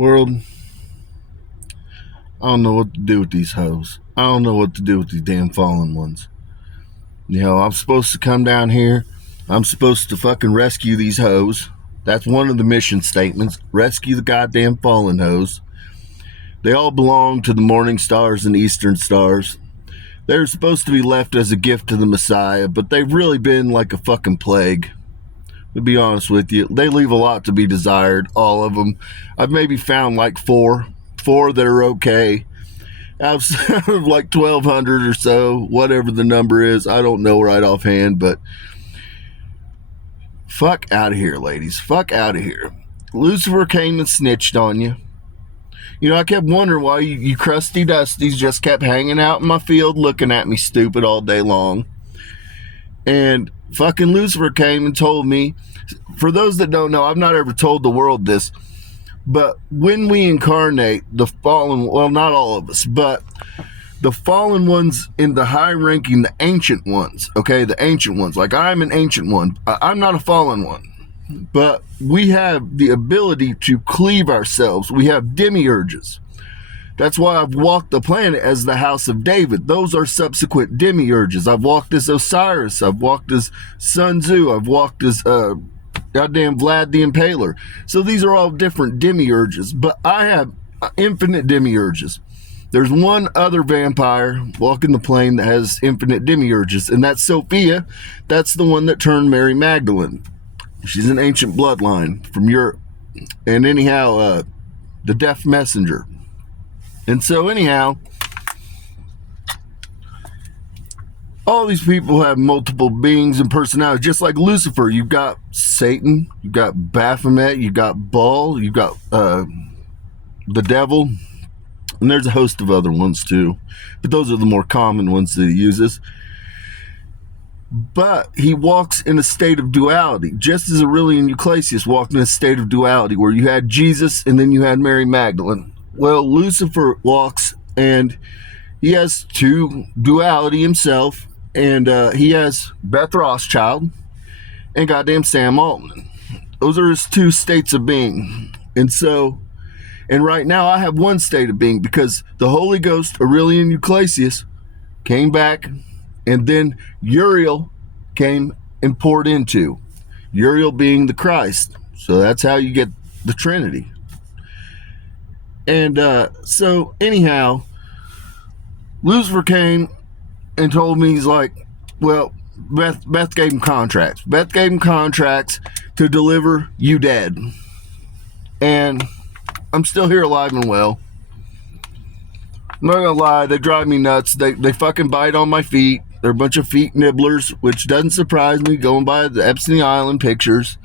World, I don't know what to do with these hoes. I don't know what to do with these damn fallen ones. You know, I'm supposed to come down here. I'm supposed to fucking rescue these hoes. That's one of the mission statements. Rescue the goddamn fallen hoes. They all belong to the Morning Stars and Eastern Stars. They're supposed to be left as a gift to the Messiah, but they've really been like a fucking plague. To be honest with you, they leave a lot to be desired, all of them. I've maybe found like four that are okay. Out of like 1,200 or so, whatever the number is. I don't know right offhand, but fuck out of here, ladies. Fuck out of here. Lucifer came and snitched on you. You know, I kept wondering why you crusty dusties just kept hanging out in my field looking at me stupid all day long. And fucking Lucifer came and told me, for those that don't know, I've not ever told the world this, but when we incarnate, the fallen, well, not all of us, but the fallen ones in the high ranking, the ancient ones, okay, the ancient ones, like I'm an ancient one. I'm not a fallen one, but we have the ability to cleave ourselves. We have demiurges. That's why I've walked the planet as the House of David. Those are subsequent demiurges. I've walked as Osiris. I've walked as Sun Tzu. I've walked as goddamn Vlad the Impaler. So these are all different demiurges, but I have infinite demiurges. There's one other vampire walking the plane that has infinite demiurges, and that's Sophia. That's the one that turned Mary Magdalene. She's an ancient bloodline from Europe. And anyhow, the deaf messenger. And so anyhow, all these people have multiple beings and personalities, just like Lucifer. You've got Satan, you've got Baphomet, you've got Baal, you've got the devil, and there's a host of other ones too. But those are the more common ones that he uses. But he walks in a state of duality, just as Aurelian Euclasius walked in a state of duality, where you had Jesus and then you had Mary Magdalene. Well, Lucifer walks and he has two duality himself, and he has Beth Rothschild and goddamn Sam Altman. Those are his two states of being. And right now I have one state of being, because the Holy Ghost, Aurelian Euclasius, came back, and then Uriel came and poured into. Uriel being the Christ. So that's how you get the Trinity. And so anyhow, Lucifer came and told me, he's like, well, Beth gave him contracts. Beth gave him contracts to deliver you dead. And I'm still here alive and well. I'm not gonna lie, they drive me nuts. They fucking bite on my feet. They're a bunch of feet nibblers, which doesn't surprise me, going by the Epstein Island pictures.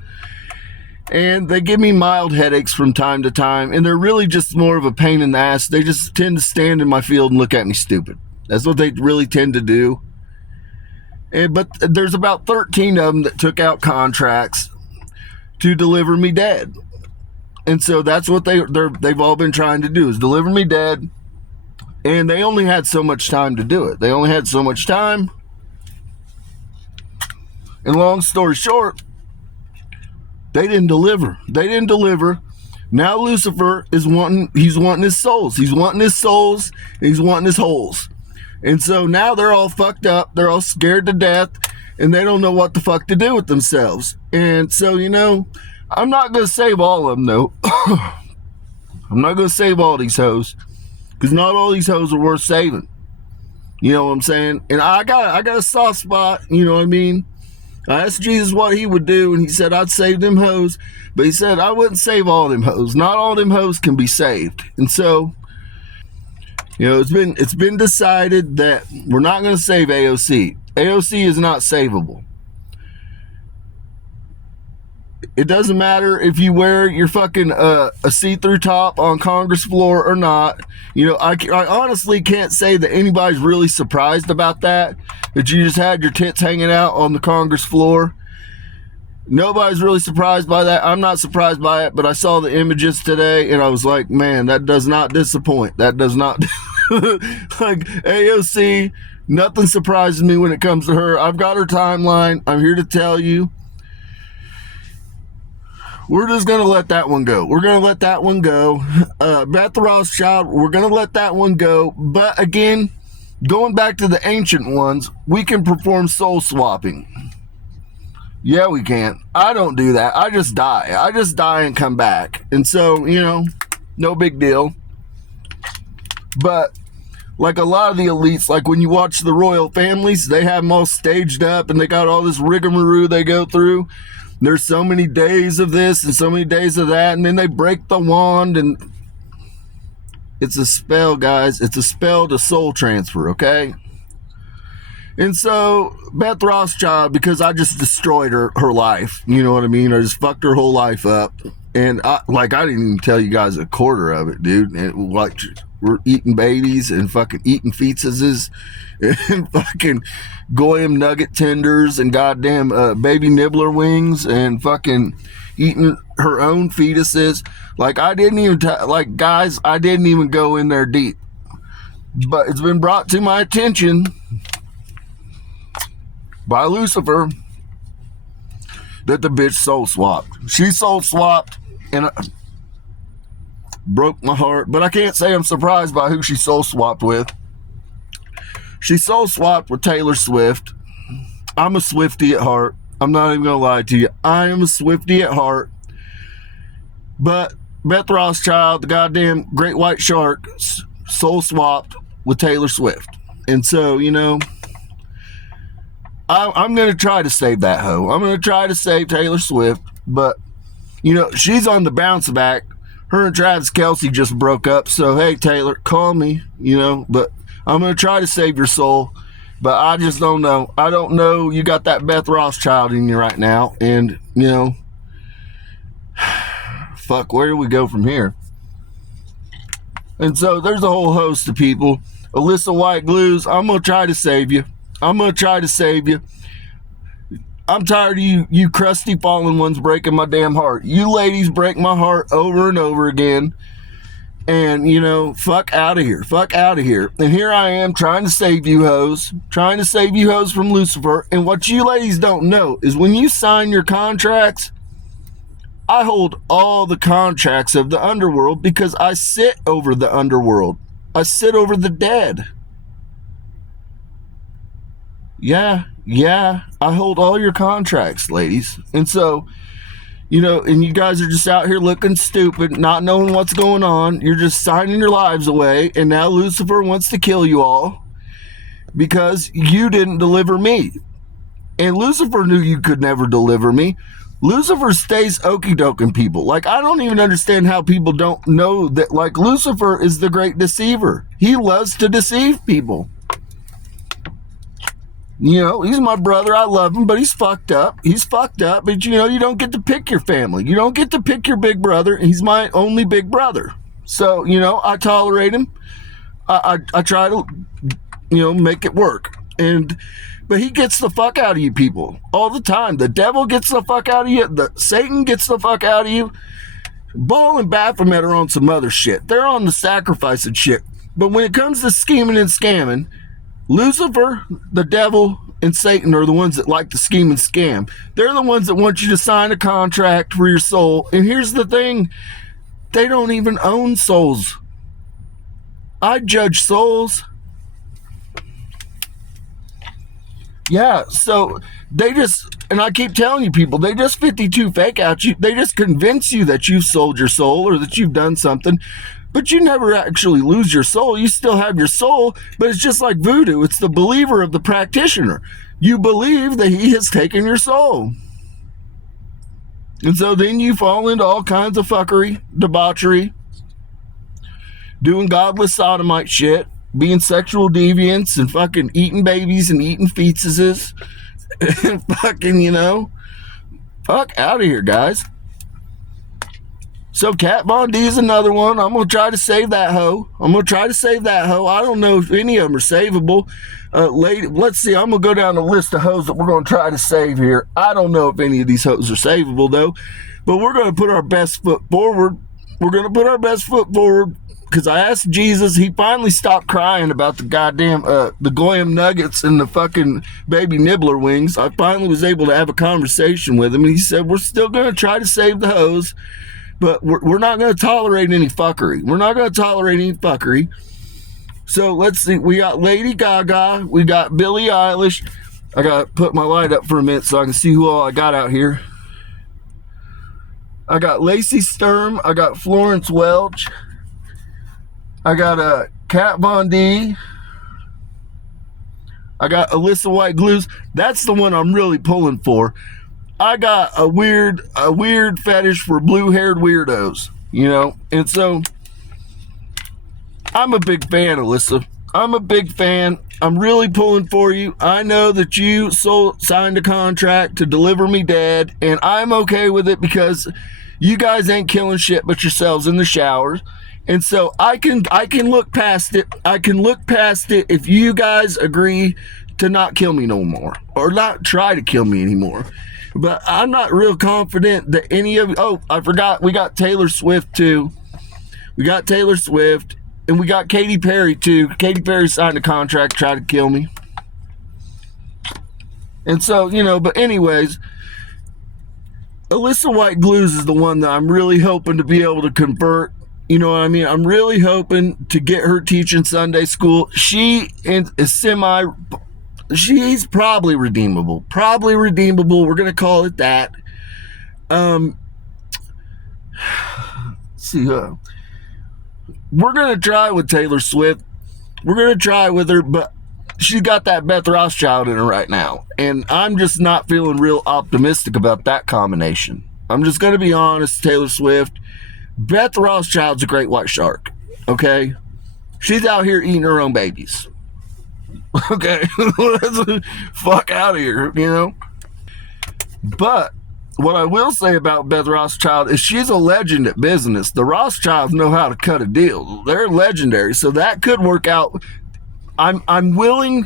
And they give me mild headaches from time to time, and they're really just more of a pain in the ass. They just tend to stand in my field and look at me stupid. That's what they really tend to do. But there's about 13 of them that took out contracts to deliver me dead. And so that's what they've all been trying to do, is deliver me dead. And they only had so much time to do it. They only had so much time. And long story short, they didn't deliver. They didn't deliver. Now Lucifer is wanting his souls. He's wanting his souls, and he's wanting his holes. And so now they're all fucked up. They're all scared to death, and they don't know what the fuck to do with themselves. And so, you know, I'm not going to save all of them, though. I'm not going to save all these hoes, because not all these hoes are worth saving. You know what I'm saying? And I got a soft spot, you know what I mean? I asked Jesus what he would do, and he said I'd save them hoes, but he said I wouldn't save all them hoes. Not all them hoes can be saved. And so, you know, it's been decided that we're not going to save AOC. AOC is not savable. It doesn't matter if you wear your fucking a see-through top on Congress floor or not. You know, I honestly can't say that anybody's really surprised about that you just had your tits hanging out on the Congress floor. Nobody's really surprised by that. I'm not surprised by it, but I saw the images today and I was like, man, that does not disappoint. That does not like AOC. Nothing surprises me when it comes to her. I've got her timeline. I'm here to tell you. We're just going to let that one go. We're going to let that one go. Beth Rothschild, we're going to let that one go. But again, going back to the ancient ones, we can perform soul swapping. Yeah, we can. I don't do that. I just die. I just die and come back. And so, you know, no big deal. But like a lot of the elites, like when you watch the royal families, they have them all staged up and they got all this rigmarole they go through. There's so many days of this and so many days of that, and then they break the wand, and it's a spell, guys. It's a spell to soul transfer, okay? And so Beth Rothschild, because I just destroyed her life, you know what I mean? I just fucked her whole life up. And I didn't even tell you guys a quarter of it, dude. And like, we're eating babies and fucking eating fetuses and fucking goyim nugget tenders and goddamn baby nibbler wings and fucking eating her own fetuses. Like, I didn't even guys, I didn't even go in there deep. But it's been brought to my attention by Lucifer that the bitch soul swapped. She soul swapped, and broke my heart. But I can't say I'm surprised by who she soul swapped with. She soul swapped with Taylor Swift. I'm a Swiftie at heart. I'm not even gonna lie to you. I am a Swiftie at heart. But Beth Rothschild, the goddamn great white shark, soul swapped with Taylor Swift. And so, you know, I'm going to try to save that hoe. I'm going to try to save Taylor Swift. But, you know, she's on the bounce back. Her and Travis Kelce just broke up. So, hey, Taylor, call me, you know. But I'm going to try to save your soul. But I just don't know. I don't know. You got that Beth Rothschild in you right now. And, you know, fuck, where do we go from here? And so there's a whole host of people. Alyssa White Glues, I'm going to try to save you. I'm going to try to save you. I'm tired of you crusty fallen ones breaking my damn heart. You ladies break my heart over and over again. And, you know, fuck out of here. Fuck out of here. And here I am trying to save you hoes. Trying to save you hoes from Lucifer. And what you ladies don't know is when you sign your contracts, I hold all the contracts of the underworld because I sit over the underworld. I sit over the dead. Yeah, I hold all your contracts, ladies. And so, you know, and you guys are just out here looking stupid, not knowing what's going on. You're just signing your lives away, and now Lucifer wants to kill you all because you didn't deliver me. And Lucifer knew you could never deliver me. Lucifer stays okey-doking people. Like, I don't even understand how people don't know that, like, Lucifer is the great deceiver. He loves to deceive people. You know, he's my brother. I love him, but he's fucked up. He's fucked up, but, you know, you don't get to pick your family. You don't get to pick your big brother. He's my only big brother. So, you know, I tolerate him. I try to, you know, make it work. But he gets the fuck out of you people all the time. The devil gets the fuck out of you. Satan gets the fuck out of you. Baal and Baphomet are on some other shit. They're on the sacrifice and shit. But when it comes to scheming and scamming, Lucifer, the devil, and Satan are the ones that like to scheme and scam. They're the ones that want you to sign a contract for your soul. And here's the thing. They don't even own souls. I judge souls. Yeah, so they just, and I keep telling you people, they just 52 fake out you. They just convince you that you've sold your soul or that you've done something. But you never actually lose your soul. You still have your soul, but it's just like voodoo. It's the believer of the practitioner. You believe that he has taken your soul. And so then you fall into all kinds of fuckery, debauchery, doing godless sodomite shit, being sexual deviants and fucking eating babies and eating fetuses. And fucking, you know, fuck out of here, guys. So Kat Von D is another one. I'm going to try to save that hoe. I don't know if any of them are savable. Let's see. I'm going to go down the list of hoes that we're going to try to save here. I don't know if any of these hoes are savable, though. But we're going to put our best foot forward. We're going to put our best foot forward. Because I asked Jesus, he finally stopped crying about the goddamn, the Goyim nuggets and the fucking baby nibbler wings. I finally was able to have a conversation with him, and he said, we're still going to try to save the hoes, but we're not going to tolerate any fuckery. We're not going to tolerate any fuckery. So let's see. We got Lady Gaga. We got Billie Eilish. I got to put my light up for a minute so I can see who all I got out here. I got Lacey Sturm. I got Florence Welch. I got Kat Von D. I got Alyssa White Glues. That's the one I'm really pulling for. I got a weird fetish for blue-haired weirdos, you know? And so, I'm a big fan, Alyssa. I'm a big fan. I'm really pulling for you. I know that you signed a contract to deliver me dead, and I'm okay with it because you guys ain't killing shit but yourselves in the showers. And so I can look past it. I can look past it if you guys agree to not kill me no more, or not try to kill me anymore. But I'm not real confident that any of you. Oh, I forgot. We got Taylor Swift too. We got Taylor Swift, and we got Katy Perry too. Katy Perry signed a contract to try to kill me. And so, you know, but anyways, Alyssa White Glues is the one that I'm really hoping to be able to convert. You know what I mean? I'm really hoping to get her teaching Sunday school. She is she's probably redeemable. Probably redeemable. We're going to call it that. See, we're going to try with Taylor Swift. We're going to try with her, but she's got that Beth Rothschild in her right now. And I'm just not feeling real optimistic about that combination. I'm just going to be honest, Taylor Swift. Beth Rothschild's a great white shark, okay? She's out here eating her own babies. Okay? Fuck out of here, you know? But what I will say about Beth Rothschild is she's a legend at business. The Rothschilds know how to cut a deal. They're legendary, so that could work out. I'm willing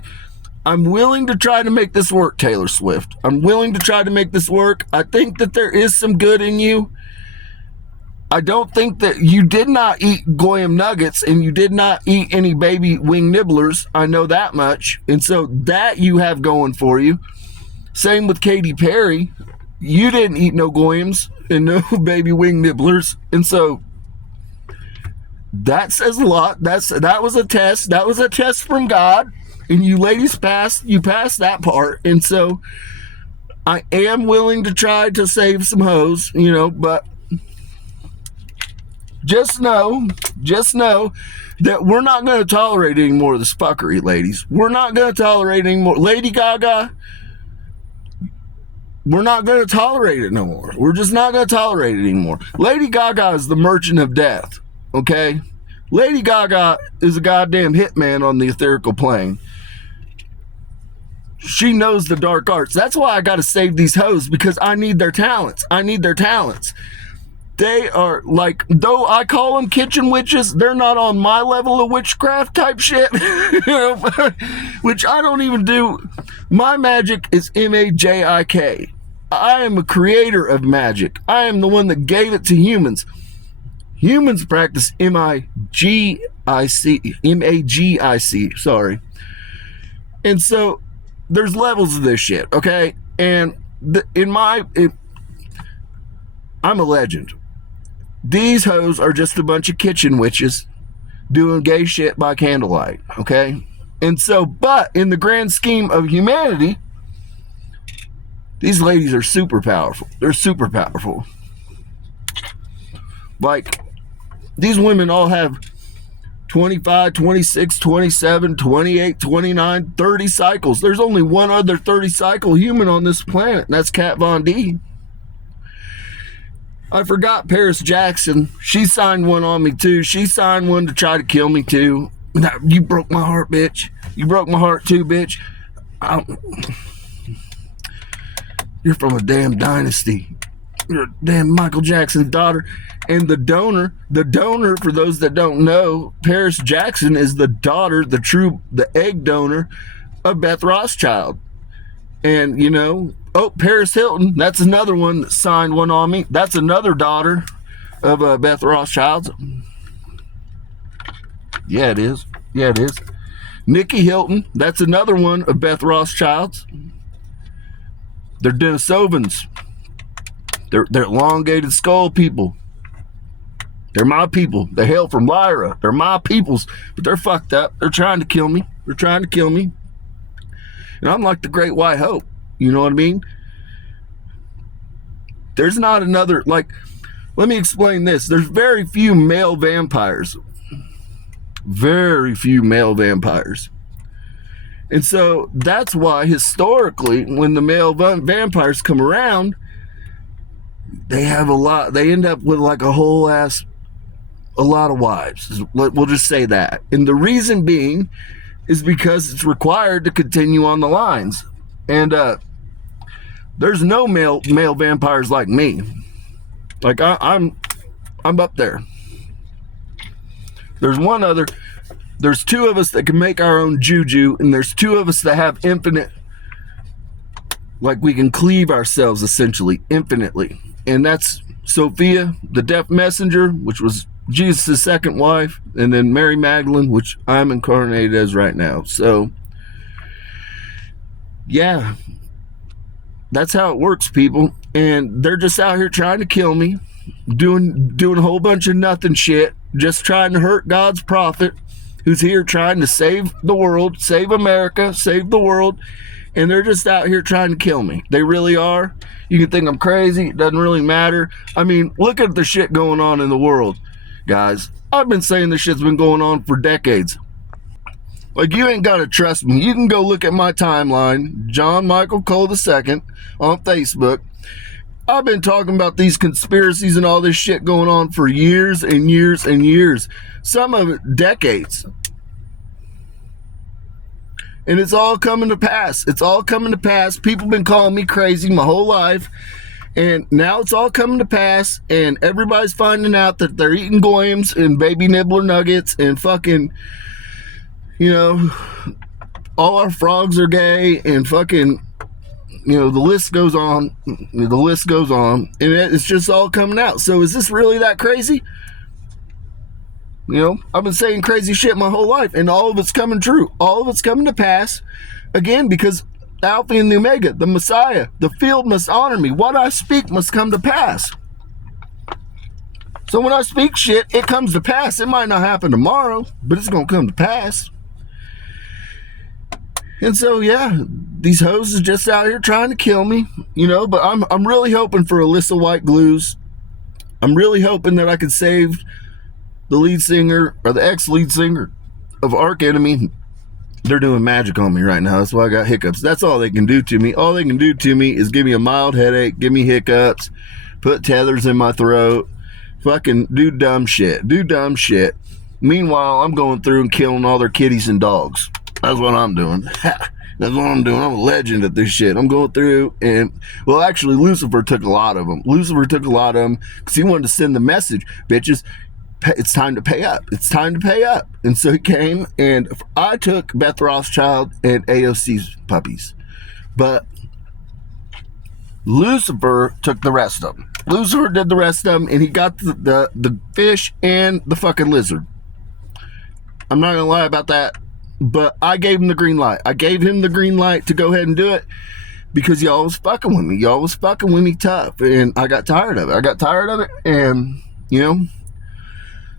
to try to make this work, Taylor Swift. I'm willing to try to make this work. I think that there is some good in you. I don't think that you did not eat Goyim nuggets and you did not eat any baby wing nibblers. I know that much. And so that you have going for you. Same with Katy Perry. You didn't eat no Goyims and no baby wing nibblers. And so that says a lot. That was a test. That was a test from God. And you ladies passed that part. And so I am willing to try to save some hoes, you know, but just know that we're not going to tolerate any more of this fuckery, ladies. We're not going to tolerate any more. Lady Gaga, we're not going to tolerate it no more. We're just not going to tolerate it anymore. Lady Gaga is the merchant of death, okay? Lady Gaga is a goddamn hitman on the etherical plane. She knows the dark arts. That's why I got to save these hoes, because I need their talents. They are like, though I call them kitchen witches, they're not on my level of witchcraft type shit, you know, which I don't even do. My magic is M-A-J-I-K. I am a creator of magic. I am the one that gave it to humans. Humans practice M-A-G-I-C, sorry. And so there's levels of this shit, okay? And I'm a legend. These hoes are just a bunch of kitchen witches doing gay shit by candlelight, okay? And so, but in the grand scheme of humanity, these ladies are super powerful. They're super powerful. Like, these women all have 25, 26, 27, 28, 29, 30 cycles. There's only one other 30 cycle human on this planet, and that's Kat Von D. I forgot Paris Jackson. She signed one on me too. She signed one to try to kill me too. You broke my heart, bitch. You broke my heart too, bitch. You're from a damn dynasty. You're a damn Michael Jackson's daughter. And the donor, for those that don't know, Paris Jackson is the daughter, the egg donor of Beth Rothschild. And, you know, Paris Hilton, that's another one that signed one on me. That's another daughter of Beth Rothschild's. Yeah, it is. Yeah, it is. Nikki Hilton, that's another one of Beth Rothschild's. They're Denisovans. They're elongated skull people. They're my people. They hail from Lyra. They're my peoples, but they're fucked up. They're trying to kill me. They're trying to kill me. And I'm like the Great White Hope. You know what I mean? There's not another, like, let me explain this. There's very few male vampires. Very few male vampires. And so that's why historically, when the male vampires come around, they have a lot, they end up with like a lot of wives. We'll just say that. And the reason being is because it's required to continue on the lines. And there's no male vampires like me. Like I'm up there. There's one other. There's two of us that can make our own juju, and there's two of us that have infinite, like we can cleave ourselves essentially infinitely. And that's Sophia, the deaf messenger, which was Jesus' second wife, and then Mary Magdalene, which I'm incarnated as right now. So yeah, that's how it works, people. And they're just out here trying to kill me, doing a whole bunch of nothing shit, just trying to hurt God's prophet, who's here trying to save the world, save America, save the world, and they're just out here trying to kill me. They really are. You can think I'm crazy. It doesn't really matter. I mean, look at the shit going on in the world, guys. I've been saying this shit's been going on for decades. Like, you ain't got to trust me. You can go look at my timeline, John Michael Cole II, on Facebook. I've been talking about these conspiracies and all this shit going on for years and years and years. Some of it decades. And it's all coming to pass. It's all coming to pass. People have been calling me crazy my whole life. And now it's all coming to pass. And everybody's finding out that they're eating goyams and baby nibbler nuggets and fucking, you know, all our frogs are gay and fucking, you know, the list goes on. The list goes on. And it's just all coming out. So is this really that crazy? You know, I've been saying crazy shit my whole life, and all of it's coming true. All of it's coming to pass, again, because the Alpha and the Omega, the Messiah, the field must honor me. What I speak must come to pass. So when I speak shit, it comes to pass. It might not happen tomorrow, but it's going to come to pass. And so, yeah, these hoes is just out here trying to kill me, you know, but I'm really hoping for Alyssa White Glues. I'm really hoping that I could save the lead singer, or the ex-lead singer of Arch Enemy. They're doing magic on me right now. That's why I got hiccups. That's all they can do to me. All they can do to me is give me a mild headache, give me hiccups, put tethers in my throat, fucking do dumb shit. Do dumb shit. Meanwhile, I'm going through and killing all their kitties and dogs. That's what I'm doing. That's what I'm doing. I'm a legend at this shit. I'm going through and, well, actually, Lucifer took a lot of them. Lucifer took a lot of them because he wanted to send the message, bitches, it's time to pay up. It's time to pay up. And so he came, and I took Beth Rothschild and AOC's puppies. But Lucifer took the rest of them. Lucifer did the rest of them, and he got the fish and the fucking lizard. I'm not going to lie about that, but I gave him the green light. I gave him the green light to go ahead and do it because y'all was fucking with me. Y'all was fucking with me tough, and I got tired of it. I got tired of it, and, you know,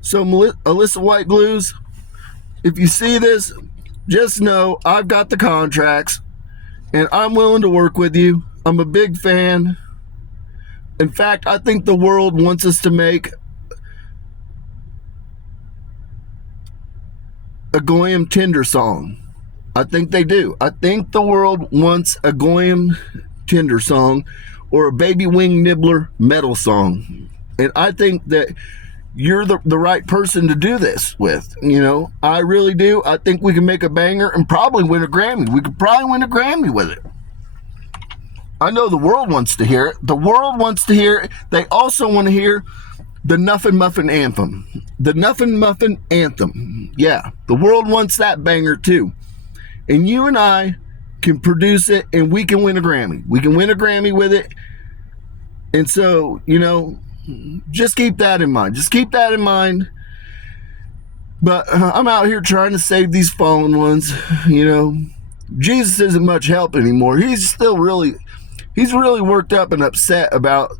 so Alyssa White Glues, if you see this, just know I've got the contracts and I'm willing to work with you. I'm a big fan. In fact, I think the world wants us to make a Goyim Tinder song. I think they do. I think the world wants a Goyim Tinder song or a Baby Wing Nibbler metal song. And I think that you're the right person to do this with. You know, I really do. I think we can make a banger and probably win a Grammy. We could probably win a Grammy with it. I know the world wants to hear it. The world wants to hear it. They also want to hear the Nuffin Muffin Anthem. The Nuffin Muffin Anthem. Yeah, the world wants that banger too. And you and I can produce it and we can win a Grammy. We can win a Grammy with it. And so, you know, just keep that in mind. Just keep that in mind. But I'm out here trying to save these fallen ones. You know, Jesus isn't much help anymore. He's really worked up and upset about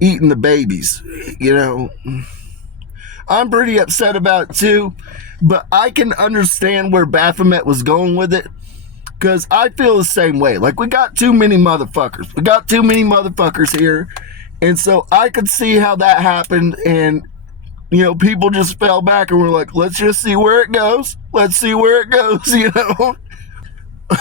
eating the babies. You know, I'm pretty upset about it too, but I can understand where Baphomet was going with it, because I feel the same way. Like, we got too many motherfuckers. We got too many motherfuckers here. And so I could see how that happened, and you know, people just fell back and were like, let's just see where it goes. Let's see where it goes, you know.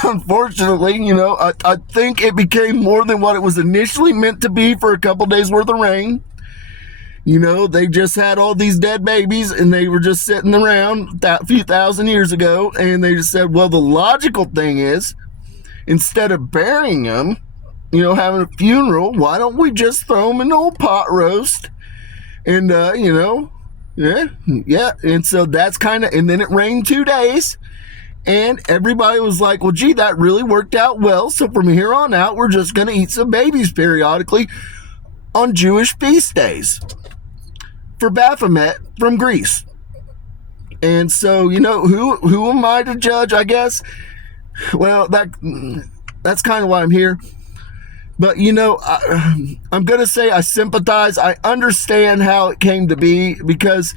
Unfortunately, you know, I think it became more than what it was initially meant to be for a couple days worth of rain. You know, they just had all these dead babies and they were just sitting around a few thousand years ago, and they just said, well, the logical thing is, instead of burying them, you know, having a funeral, why don't we just throw them in an old pot roast? And, you know, yeah. And so that's kind of, and then it rained 2 days, and everybody was like, well, gee, that really worked out well. So from here on out, we're just going to eat some babies periodically on Jewish feast days for Baphomet from Greece. And so, you know, who am I to judge, I guess? Well, that's kind of why I'm here. But, you know, I'm going to say I sympathize. I understand how it came to be, because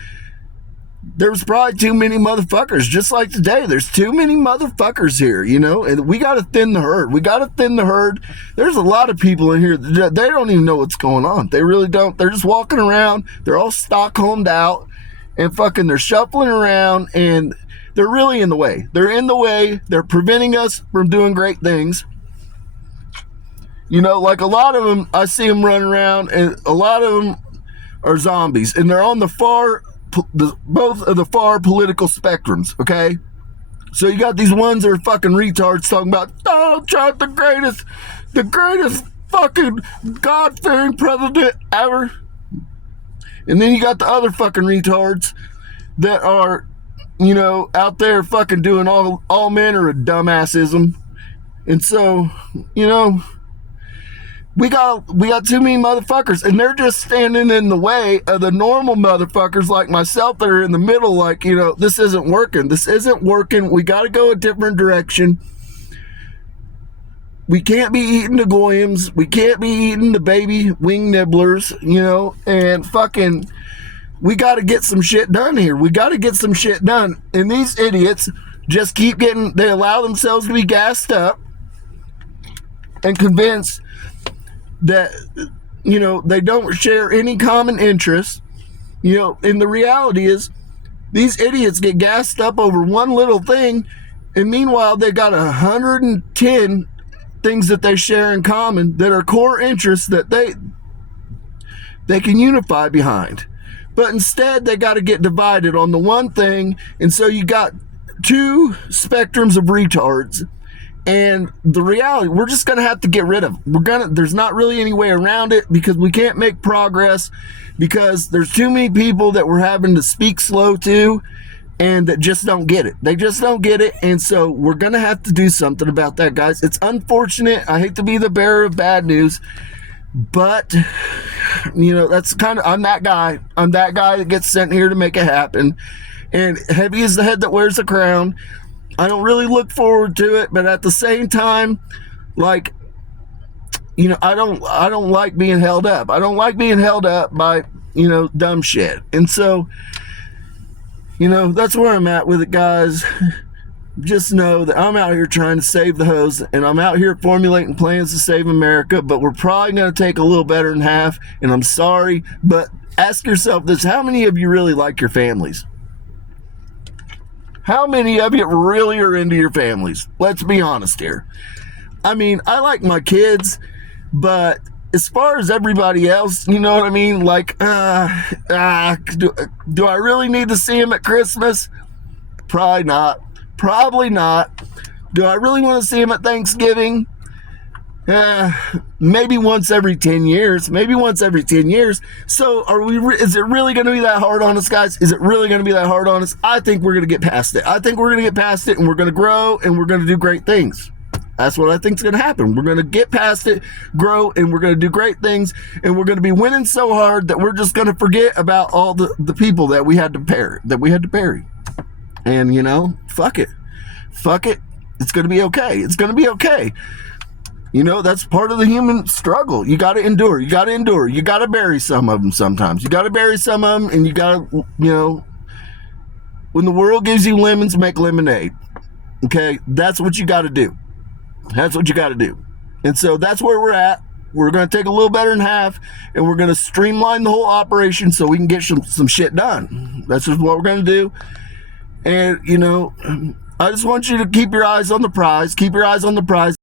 there was probably too many motherfuckers. Just like today, there's too many motherfuckers here, you know, and we got to thin the herd. We got to thin the herd. There's a lot of people in here that they don't even know what's going on. They really don't. They're just walking around. They're all Stockholmed out and fucking they're shuffling around, and they're really in the way. They're in the way. They're preventing us from doing great things. You know, like a lot of them, I see them running around, and a lot of them are zombies, and they're on both of the far political spectrums, okay? So you got these ones that are fucking retards talking about Donald Trump, the greatest fucking God-fearing president ever. And then you got the other fucking retards that are, you know, out there fucking doing all manner of dumbassism. And so, you know, we got too many motherfuckers, and they're just standing in the way of the normal motherfuckers like myself that are in the middle, like, you know, this isn't working. This isn't working. We got to go a different direction. We can't be eating the goyim. We can't be eating the baby wing nibblers, you know, and fucking, we got to get some shit done here. We got to get some shit done. And these idiots just keep they allow themselves to be gassed up and convinced that, you know, they don't share any common interests, you know, and the reality is these idiots get gassed up over one little thing, and meanwhile they got 110 things that they share in common that are core interests that they can unify behind. But instead they got to get divided on the one thing, and so you got two spectrums of retards. And the reality, we're just going to have to get rid of it. There's not really any way around it, because we can't make progress, because there's too many people that we're having to speak slow to, and that just don't get it. They just don't get it. And so we're going to have to do something about that, guys. It's unfortunate. I hate to be the bearer of bad news, but, you know, that's kind of, I'm that guy. I'm that guy that gets sent here to make it happen. And heavy is the head that wears the crown. I don't really look forward to it, but at the same time, like, you know, I don't like being held up. I don't like being held up by, you know, dumb shit. And so, you know, that's where I'm at with it, guys. Just know that I'm out here trying to save the hoes, and I'm out here formulating plans to save America, but we're probably going to take a little better than half, and I'm sorry, but ask yourself this: how many of you really like your families? How many of you really are into your families? Let's be honest here. I mean, I like my kids, but as far as everybody else, you know what I mean? Like, do I really need to see them at Christmas? Probably not. Probably not. Do I really want to see them at Thanksgiving? Maybe once every 10 years. Maybe once every 10 years. So is it really going to be that hard on us, guys? Is it really going to be that hard on us? I think we're going to get past it. I think we're going to get past it, and we're going to grow, and we're going to do great things. That's what I think is going to happen. We're going to get past it, grow, and we're going to do great things, and we're going to be winning so hard that we're just going to forget about all the people that we had to bury. And, you know, fuck it. It's going to be okay. It's going to be okay. You know, that's part of the human struggle. You got to endure. You got to bury some of them sometimes. You got to bury some of them, and you got to, you know, when the world gives you lemons, make lemonade. Okay? That's what you got to do. And so that's where we're at. We're going to take a little better than half, and we're going to streamline the whole operation so we can get some shit done. That's just what we're going to do. And, you know, I just want you to keep your eyes on the prize.